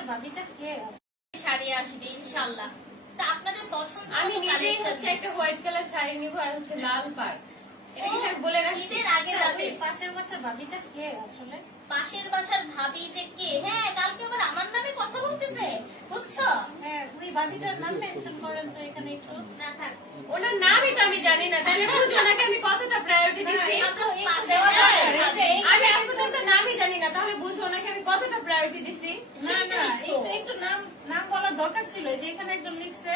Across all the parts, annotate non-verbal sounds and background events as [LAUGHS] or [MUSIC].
মাসের ভাবিটা কে শাড়ি আসবে ইনশাল্লাহ আপনাদের পছন্দ আমি নিজেই হচ্ছে একটা হোয়াইট কালার শাড়ি নিবো আর হচ্ছে লাল পাড়। এটা কিন্তু আমি বলে ঈদের আগে আচ্ছা, পাশের মাসের ভাবিটা কে আসলে? পাশের বাসার ভাবি যে কে? হ্যাঁ কালকে আবার আমার নামে কথা বলতেছে বুঝছ? হ্যাঁ ওই ভাবিটার নাম মেনশন করেন তো এখানে একটু। না থাক। ওনার নামই তো আমি জানি না তাহলে ওনাকে আমি কতটা প্রায়োরিটি দিচ্ছি হ্যাঁ, একটু- একটু পাশে দেওয়া হ্যাঁ, দরকার, এই যে এই- আমি আজ পর্যন্ত নামই জানি না তাহলে বুঝো ওনাকে আমি কতটা প্রায়োরিটি দিচ্ছি না না একটু। একটু নাম নাম বলার দরকার ছিল যে এখানে একজন লিখছে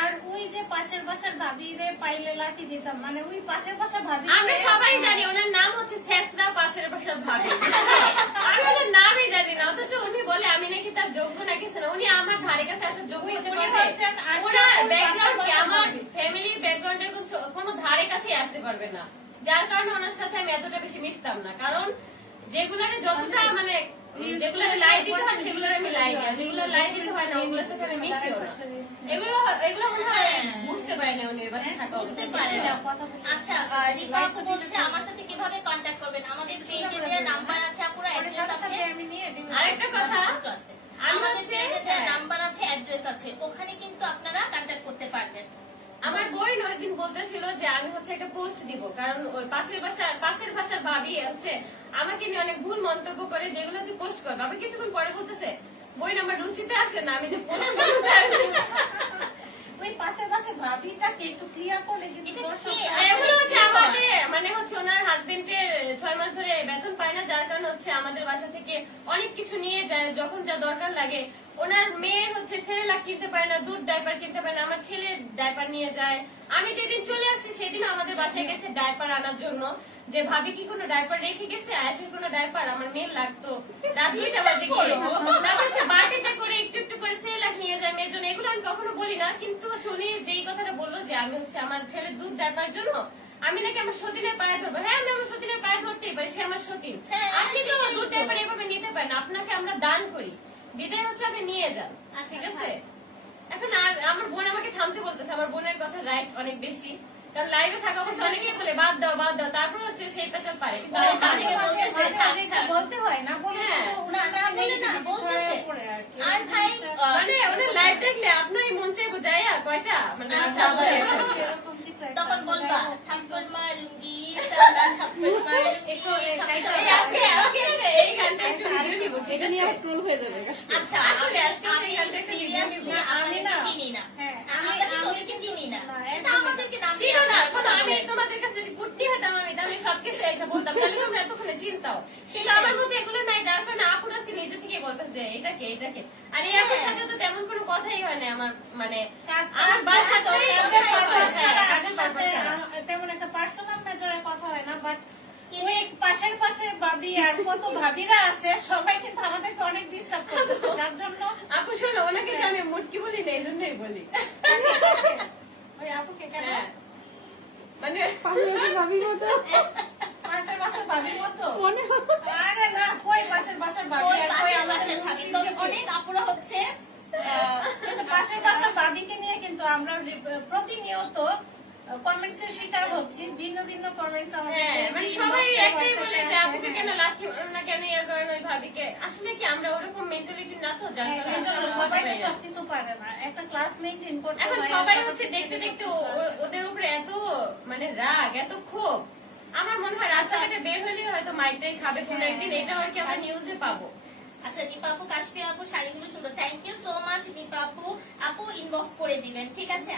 আর ওই যে পাশের বাসার ভাবি রে পাইলে লাঠি দিতাম। মানে ওই পাশের বাসার ভাবি আমরা সবাই জানি ওনার নাম হচ্ছে শেষরা পাশের বাসার ভাবি। [LAUGHS] আমি ওনার নামই জানি না অথচ উনি বলে আমি নাকি তার যোগ্য না কিছু না উনি আমার ধারে কাছে আসার যোগ্য হতে হচ্ছেন আশা ওনার ব্যাকগ্রাউন্ড কি? আমার ফ্যামিলি ব্যাকগ্রাউন্ডের কোনো ধারে কাছেই আসতে পারবে না। যার কারণে ওনার সাথে আমি এতটা বেশি মিশতাম না। কারণ যেগুলারে যতটা মানে যেগুলারে লাই দিতে হয় সেগুলোর আমি লাই দিই। যেগুলো লাই দিতে হয় না ওগুলোর সাথে আমি মিশিও না। এগুলো এগুলো মনে হয় বুঝতে পারি না উনি বাসায় থাকা বুঝতে। পারে না। আচ্ছা রিপা আপু বলছে আমার সাথে কীভাবে কন্ট্যাক্ট করবেন? আমাদের পেজে দেওয়া নাম্বার আছে আপুরা অ্যাড্রেস আছে। আরেকটা কথা আমি আমাদের পেজে দেওয়া। নাম্বার আছে অ্যাড্রেস আছে। ওখানে কিন্তু আপনারা কন্ট্যাক্ট করতে পারবেন। আমার বই ওই দিন বলতেছিল যে আমি হচ্ছে একটা পোস্ট দিব কারণ ওই পাশের বাসা পাশের বাসার ভাবি হচ্ছে আমাকে নিয়ে অনেক ভুল মন্তব্য করে যেগুলো হচ্ছে পোস্ট করবে। আবার কিছুক্ষণ পরে বলতেছে বই আমার রুচিতে আসে না আমি যে পোস্ট ওই পাশের বাসা ভাবিটাকে একটু ক্লিয়ার করলে কিন্তু মানে হচ্ছে ওনার হাজবেন্ডের ছয় মাস ধরে বেতন পায় না যার কারণে হচ্ছে আমাদের বাসা থেকে অনেক কিছু নিয়ে যায় যখন যা দরকার লাগে। ওনার মেয়ের হচ্ছে ছেলেলা কিনতে পারে না দুধ ডাইপার কিনতে পারে না আমার ছেলের ডাইপার নিয়ে যায়। আমি যেদিন চলে আসছি সেদিন আমাদের বাসায় গেছে ডাইপার আনার জন্য। যে ভাবি কি কোনো ডাইপার রেখে গেছে? আয়েসের কোনো ডাইপার আমার মেয়ের লাগতো ডাস্টবিনটা বাজে গিয়ে তারপর হচ্ছে বাটিতে করে একটু একটু করে সেলাক নিয়ে যায় মেয়ের জন্য। এগুলো আমি কখনো বলি না কিন্তু উনি যেই কথাটা বলল যে আমি হচ্ছে আমার ছেলের দুধ ডাইপারের জন্য আমি নাকি আমার সতীনের পায়ে ধরবো। হ্যাঁ আমি আমার সতীনের পায়ে ধরতেই পারি সে আমার সতীন। হ্যাঁ, আপনি তো আমার সেটাই দুধ এভাবে নিতে পারেন আপনাকে আমরা দান করি। বিদায় হচ্ছে আপনি নিয়ে যান। আচ্ছা, ঠিক আছে? এখন আর আমার বোন আমাকে থামতে বলতেছে। আমার বোনের কথা রাইট অনেক বেশি। কারণ লাইভে থাকা অবস্থা অনেকেই বলে বাদ দাও বাদ দাও। তারপর হচ্ছে সেই পেছাল পারে। বলতে হয় না বলে হ্যাঁ। আর ভাই মানে ওনার লাইভ দেখলে আপনার মন চাইব যাইয়া কয়টা? মানে আর আপুর সাথে তো তেমন কোনো কথাই হয় আমার মানে আমার কাজ- বাসার কাজ- সাথে কাজের কথাই হয়, purpose হ্যাঁ, ছাড়া কাজের আমার সাথে purpose ছাড়া। আ- তেমন একটা পার্সোনাল ম্যাটারে কথা হয় না বাট কিন্তু- ওই পাশের পাশের ভাবি আর কত ভাবিরা আছে সবাই কিন্তু আমাদেরকে অনেক ডিস্টার্ব করতেছে যার জন্য আপু শোনো যে আমি মুটকি বলি না এই জন্যই বলি। ওই আপুকে কেন? হ্যাঁ। মানে পাশের বাসার ভাবির মতো? আরে না কই পাশের বাসার ভাবি আর কই পাশের আমাদের তবে অনেক আপুরা হচ্ছে পাশের বাসার ভাবিকে নিয়ে কিন্তু আমরা প্রতিনিয়ত কমেন্টস এর শিকার হচ্ছি ভিন্ন ভিন্ন কমেন্টস আমাদের হ্যাঁ, মানে সবাই একটাই বলে যে আপুকে কেন হ্যাঁ। না কেন ইয়ে করেন ওই ভাবিকে? আসলে কি আমরা ওরকম মেন্টালিটি না তো? হ্যাঁ, আমরা সবাই তো সবকিছু পারে না। একটা ক্লাস মেনটেন করতে এখন সবাই হচ্ছে দেখতে দেখতে ওদের উপরে এত মানে রাগ এত ক্ষোভ। আমার মনে হয় রাস্তাঘাটে বের হলে হয়তো মাইকটাই খাবে কোনো একদিন। এটা আর কি আমরা নিউজে পাবো। আচ্ছা দীপা আপু কাশ্মীর আপু শাড়িগুলো সুন্দর। Thank you so much Dipa আপু। আপু ইনবক্স করে দিবেন ঠিক আছে?